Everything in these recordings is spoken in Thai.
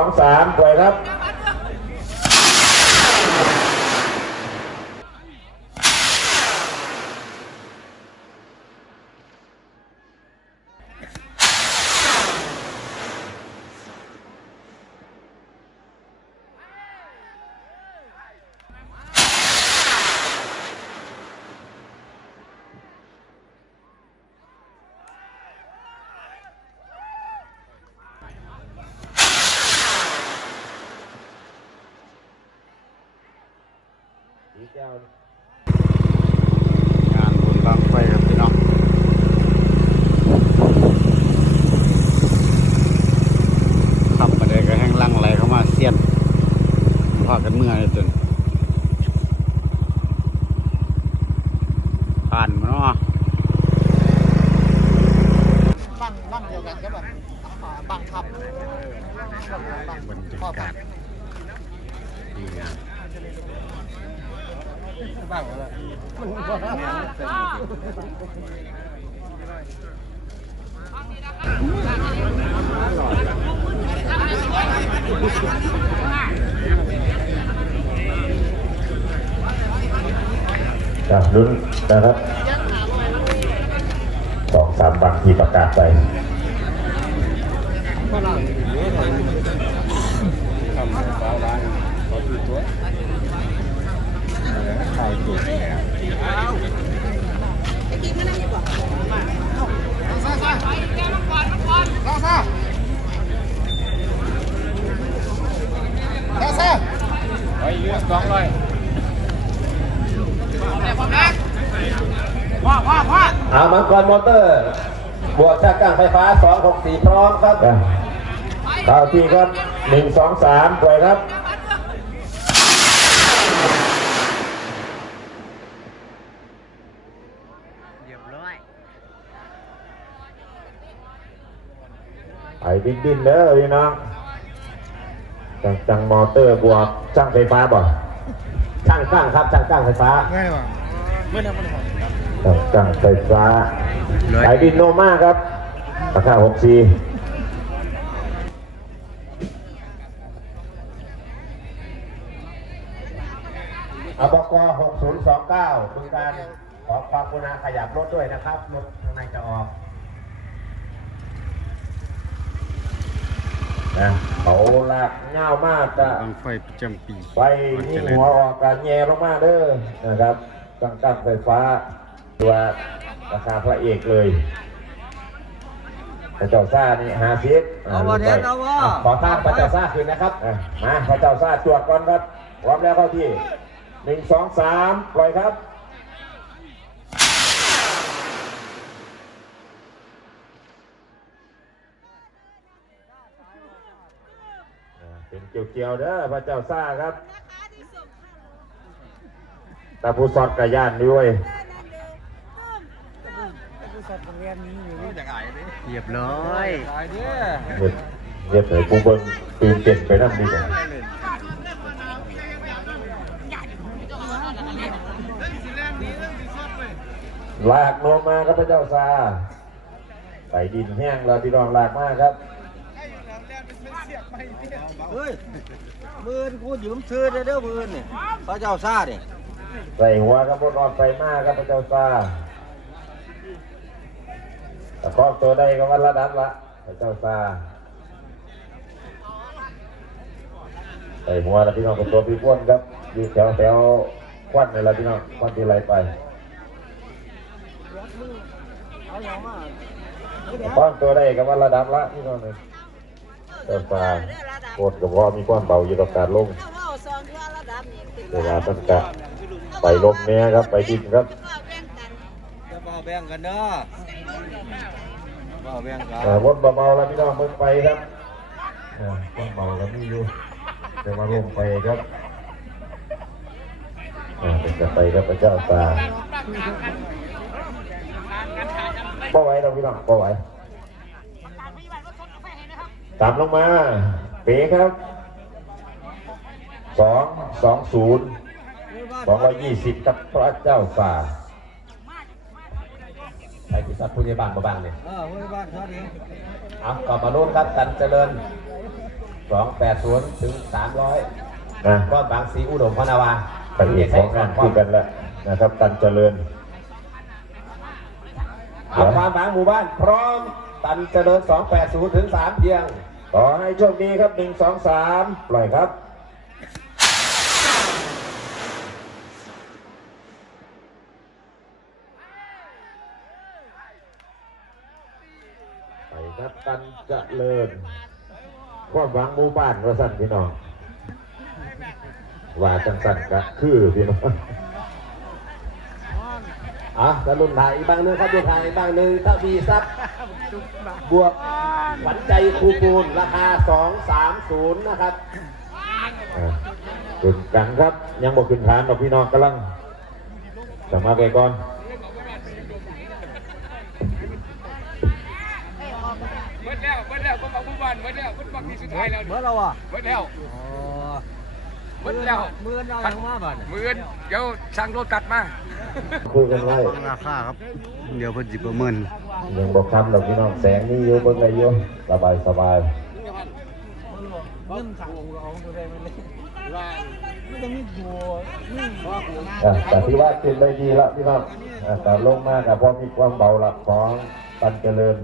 องสามปล่อยครับ งานบุญบังไฟครับพี่น้องขับมาเลยก็แห้งลังไหลเข้ามาเสียนพากันเมื่อยจนผ่านมาเนาะบ้านบ้านเดียวกันก็แบบอ่าบางครับบรรยากาศดีงาม บ้างเลยจากลุ้นนะครับสองสามบังที่ประกาศไปแค่แค่อา มังกรมอเตอร์ บวกจากางไฟฟ้า 264 พร้อมครับเข้าที่ครับ 1 2 3ปล่อยครับ เรียบร้อย ไปดิ้นดิ้นเด้อพี่น้องจังจังมอเตอร์บวกช่างไฟฟ้าบ่ช่างช่างครับช่างช่างไฟฟ้าง่ายว่ะไม่ได้ไม่ได้ช่างช่างไฟฟ้าไปดินโนมาครับราคา64อบก6029บึงการขอความกรุณาขยับรถด้วยนะครับ รถข้างในจะออก นะเขาลากเงามากจะบังไฟประจำปีไฟนี่หัวออกกันแย่ลงมาเด้อนะครับตั้งตั้งไฟฟ้าตัวราคาพระเอกเลยพระเจ้าซ่านี่หาซิปเอาวะเดี๋ยวเอาวะขอท่าพระเจ้าซ่าคืนนะครับอะมาพระเจ้าซ่าตรวจก่อนครับพร้อมแล้วเข้าที่หนึ่งสองสามปล่อยครับ เป็นเกี่ยวๆเด้อพระเจ้าซ่าครับตาผู้สอดกระยานด้วยเรียบร้อยเฮ็ดเฮ็ดให้ผู้เบิ่งตื่นเต้นไปนำดีกว่าลากลงมาครับพระเจ้าซาไปดินแห้งแล้วพี่น้องลากมากครับ เฮ้ยมือนกูยืมซื้อได้เด้อมือนนี่พระเจ้าซาเนี่ยใส่หัวครับบนอนไฟมากครับพระเจ้าซาต่คอบตัวได้ก็วันระดับละพระเจ้าซาใส่หัวแล้วพี่น้องเป็นตัวพี่พ้นครับอยู่แถวแถวควันนี่แหละพี่น้องควันที่ไหลไปเอาอย่างมาป้องตัวได้กับว่าระดับละพี่น้องเลย เจ้าฟ้าโคตรกับว่ามีความเบาอยู่กับการลงถ้าว่าซองเรือระดับนี้เป็นเวลาตั้งกะไปลมแม่ครับไปดินครับก็แบ่งกันจะบ่แบ่งกันเด้อบ่แบ่งกันอ่าวนเบาๆแล้วพี่น้องเบิ่งไปครับอ่าความเบาก็มีอยู่แต่ว่าลงไปครับอ่าเป็นจะไปครับพระเจ้าตาป้าไหว้เราพี่น้องป้าไหว้ ตามลงมา เป๋ครับสองสองศูนย์สองร้อยยี่สิบครับพระเจ้าฝ่าใครที่สัตว์ผู้ใหญ่บ้านมาบ้างเนี่ยเออเฮ้ยบ้านเขาดีเอากลับมาโน่นครับกันเจริญสองแปดศูนย์ถึงสามร้อยนะก็บางสีอุดมพนาวาไปเอกของงานคู่กันแล้วนะครับ ตันเจริญเอาความบางหมู่บ้าน พร้อมตันเจริญ280ถึง3เพียง ขอให้โชคดีครับหนึ่งสองสามปล่อยครับไปครับตันเจริญความหวังหมู่บ้านว่าสั่นพี่น้องว่าจังสั่นก็คือพี่น้อง อะแล้วรุ่นถ่ายอีกบางหนึงครับรุ่นถ่ายอีกบางหนึงถ้ามีทรัพย์บวกขวัญใจครูปูนราคา 230 นะครับอ่าขึ้นกันครับ ยังบอกขึ้นฐานดอกพี่น้องกำลังสมาไปก่อนเบิดแล้วเบิดแล้วก็บอกผู้บ้านเบิดแล้วเบิดบักที่สุดท้ายแล้วเมื่อเราอะเบิดแล้วอ๋อเบิดแล้วมือเราอย่างมาบ้านมือนเดี๋ยวสั่งรถตัดมา คุยกันไว้ฟังราคาครับ เดี๋ยวเพิ่นสิประเมินยังบอกคำดอกพี่น้องแสงนี่อยู่เบิ่งได้อยู่สบายสบายเงินถังเอาตัวได้ไหมเลยไม่ต้องมีหัวนี่อะแต่ที่ว่าขึ้นได้ดีแล้วพี่น้องอะแต่ลงมากกับพอมีความเบาหลักของตันเจริญ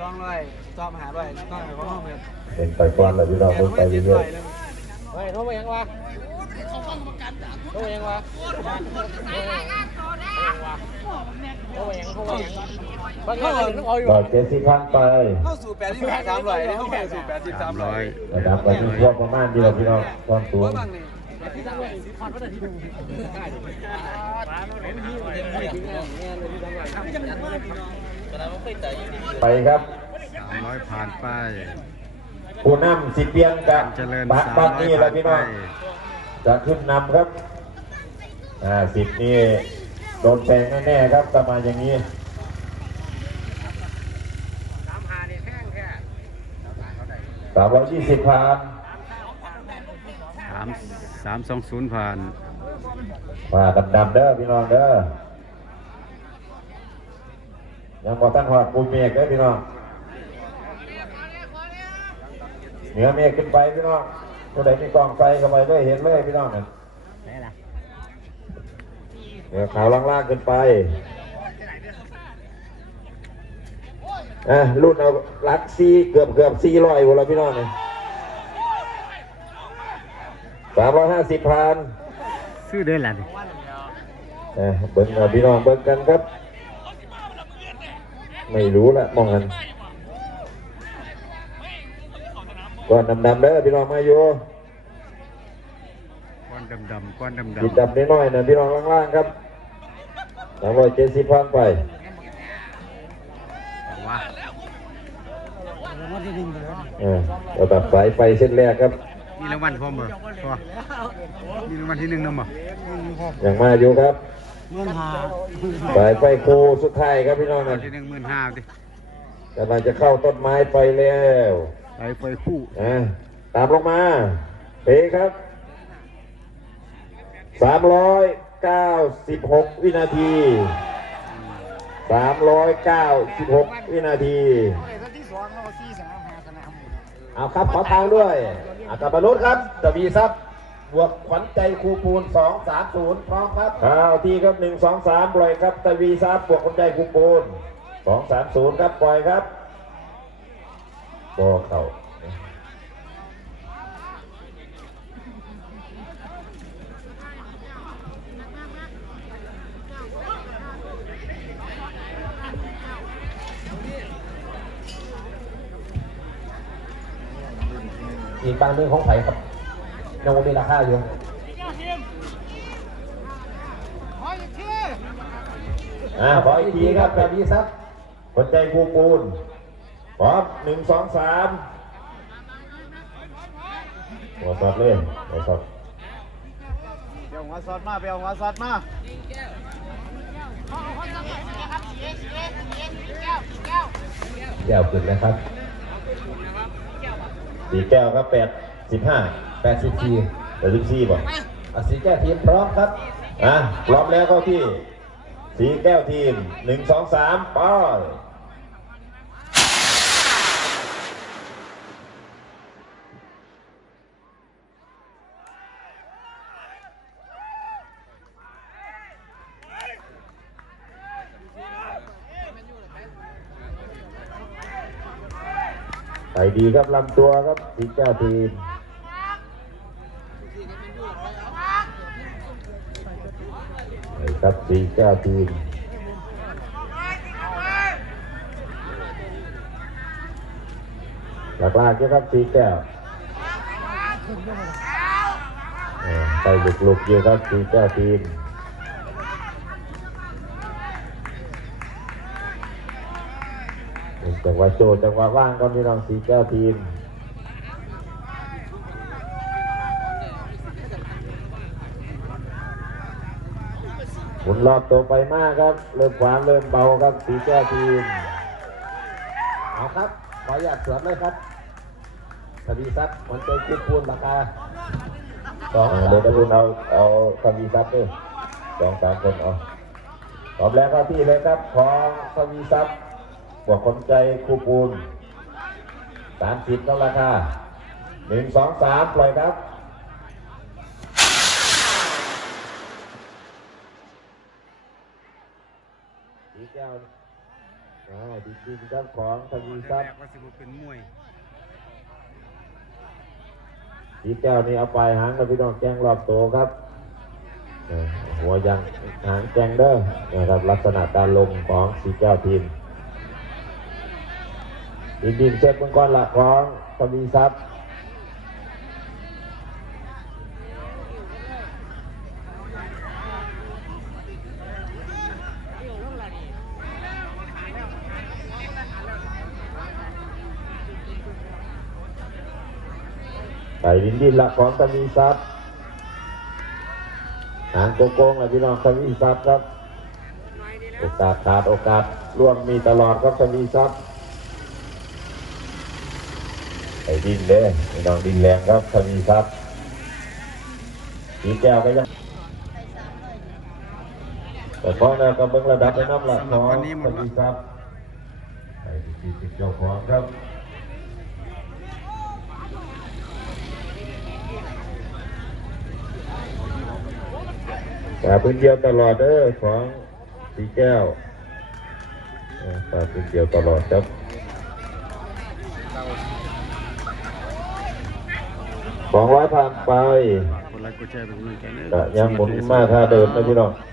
สองร้อยสอบหาร้อยต้องให้เขาห้องเลยเป็นไปก่อนเลยพี่น้องเบิ่งไปเรื่อยเฮ้ยเขาไปยังวะเขาไปยังวะเขาไปยังเขาไปยังบางคนเอาอๆยู่ ต่อเจดสิบพันไปเข้าสู่แปดสิบสามร้อยเข้าสู่แปดสิบสามร้อย300นะครับไปที่พวกประมาณนี้แหละพี่น้องความสูงบ้างนี่ที่ตั้งไว้สิบพันก็ได้ที่ดูไปครับ300ผ่านไป ผู้นำสิเปลียนกับเจริญบัตรบัตรนี่แหละ300พี่ผ่าน้นองไป จะขึ้นนำครับอ่าสิบนี่โดนแซงแน่ๆครับแต่มาอย่างนี้ สามหาเนี่ยแห้งแค่สามร้อยยี่สิบพัน3 320ผ่านมากันดำเด้อพี่น้องเด้อ ยังบอกตั้งหอดปูเมฆเด้อพี่น้อง เหนือเมฆขึ้นไปพี่น้องผู้ใดมีกองไฟเข้าไปด้วยเห็นเลยพี่น้องนั่นเหนือขาวล่างๆขึ้นไปอะรุ่นเอาลักซีเกือบเกือบสี่ร้อยวันละพี่น้องเนี่ยสามร้อยห้าสิบพันซื้อได้ล่ะนี่เออเบิ้งเอาพี่น้องเบิ้งกันครับ ไม่รู้ละมองกัน ก้อนดำๆเด้อพี่น้องมาอยู่ก้อนดำๆก้อนดำติดดำน้อยๆนะพี่น้องล่างๆครับสามร้อยเจ็ดสิบพันไปๆว่าเออเราตัดสายไฟเส้นแรกครับมีรางวัลพร้อมบ่พอมีรางวัลที่หนึ่งนำบ่อย่างมาอยู่ครับเงินหาสายไฟโคสุดท้ายครับพี่น้องรางวันะลที่หนึ่งหมื่นห้าดิกำลังจะเข้าต้นไม้ไปแล้ว ไปไฟคู่อะตามลงมาเป๊ครับสามร้อยเก้าสิบหกวินาทีสามร้อยเก้าสิบหกวินาทีเอาครับขอทางด้วยอากับบรรลุครับจะมีทรัพย์บวกขวัญใจครูปูน230พร้อมครับข่าวที่ครับหนึ่งสองสามปล่อยครับตะวีซับบวกคนใจคุปูนสองสามศูนย์ครับปล่อยครับ บอเข่าอีกบางหนึงของไผ่ครับยังมีราคาอยู่อ่าขออีกทีครับจะมีทรัพย์คนใจคุปูน พร้อมหนึ่งสองสามหัวสัดเลยหัวสัดเดี๋ยวหัวซอดมาไปเอาหัวซอดมาแก้วขึ้นนะครับสี่แก้วครับแปดสิบห้า84แปดสิบสี่บ่อาสีแก้ทีมพร้อมครับอะพร้อมแล้วเข้าที่ สีแก้วทีมหนึ่งสองสามไป ไปดีครับลำตัวครับสีแก้วทีมครับสีแก้วทีมหลักลากๆครับสีแก้วเออไปลุกๆอยู่ครับสีแก้วทีม จังหวะโจจังหวะว่างก็มีน้องสีแก้วทีมหมุนรอบตัวไปมากครับ เริ่มขวางเริ่มเบาครับสีแก้วทีมเอาครับขออยากสวนเลยครับทวีซับมันใจคูปูนราคาสองอ่าสามเดี๋ยวจะพูดเอาเอาคำวีซับด้วยสองสามคนเอาพร้อมแล้วครับพี่เลยครับของคำวีซับบ วกคนใจคูปูนสามสิบก็ราคาหนึ่งสองสามปล่อยครับสีแก้วอ่าจริงครับของทวีทรัพย์ว่าสิบเป็นมวยสีแก้วนี่เอาปลายหางมาพี่น้องแจ้งรอบโตวครับหัวยังหางแจ้งเด้อนะครับลักษณะการลงของสีแก้วทีม ดินดินเช็คเบื้องก้อนหลักของทวีทรัพย์ไปดินดินหลักของทวีทรัพย์หางโกงๆเลยพี่น้องทวีทรัพย์ครับ โอกาสขาดโอกาสร่วงมีตลอดครับทวีทรัพย์ ไปดินเลยพี่น้องดินแรงครับทวีทรัพย์สีแก้วก็ยังแต่พอแล้วก็เบิ่งระดับในน้ำหลักของทวีทรัพย์ไปดีๆติดเจ้าของครับแต่พื้นเดียวตลอดเด้อของสีแก้วเออฝากพื้นเดียวตลอดครับ สองร้อยผ่านไปคนไลค์กดแชร์เป็นกำลังใจกะยังหมุนมาท่าเดิมนะพี่น้องส